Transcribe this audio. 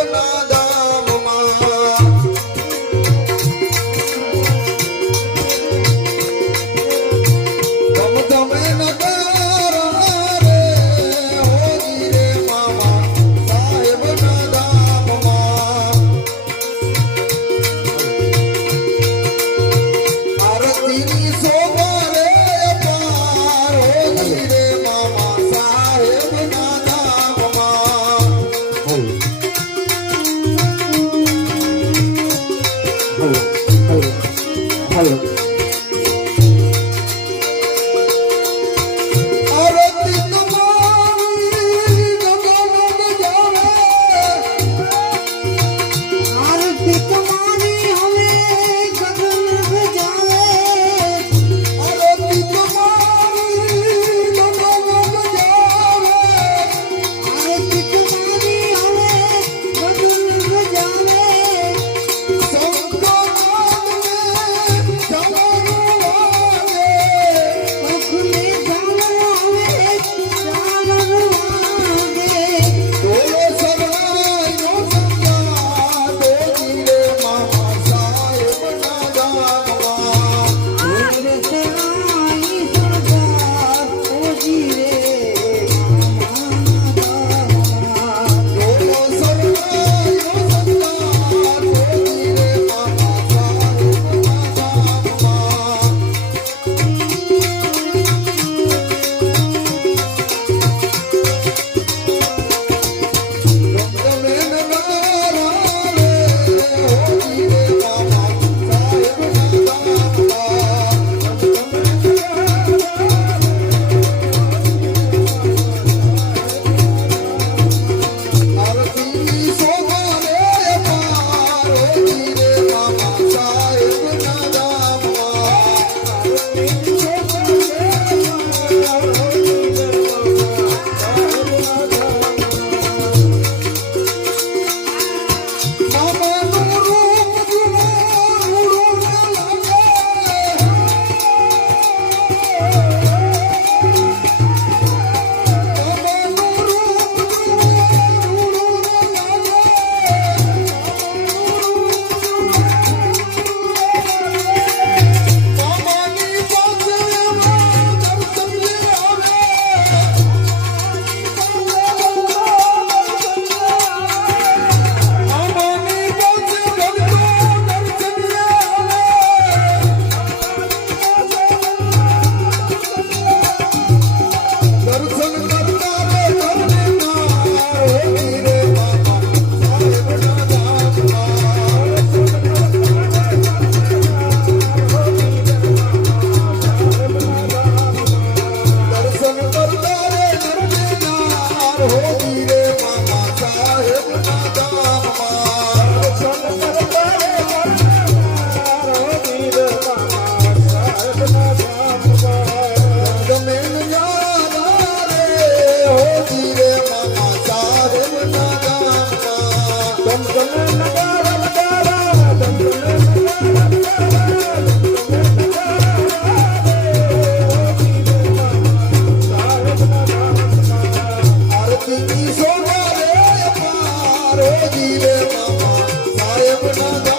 ಜಗನ್ನಾಥ 那个 મારો જીવે મામા સાહેબ ના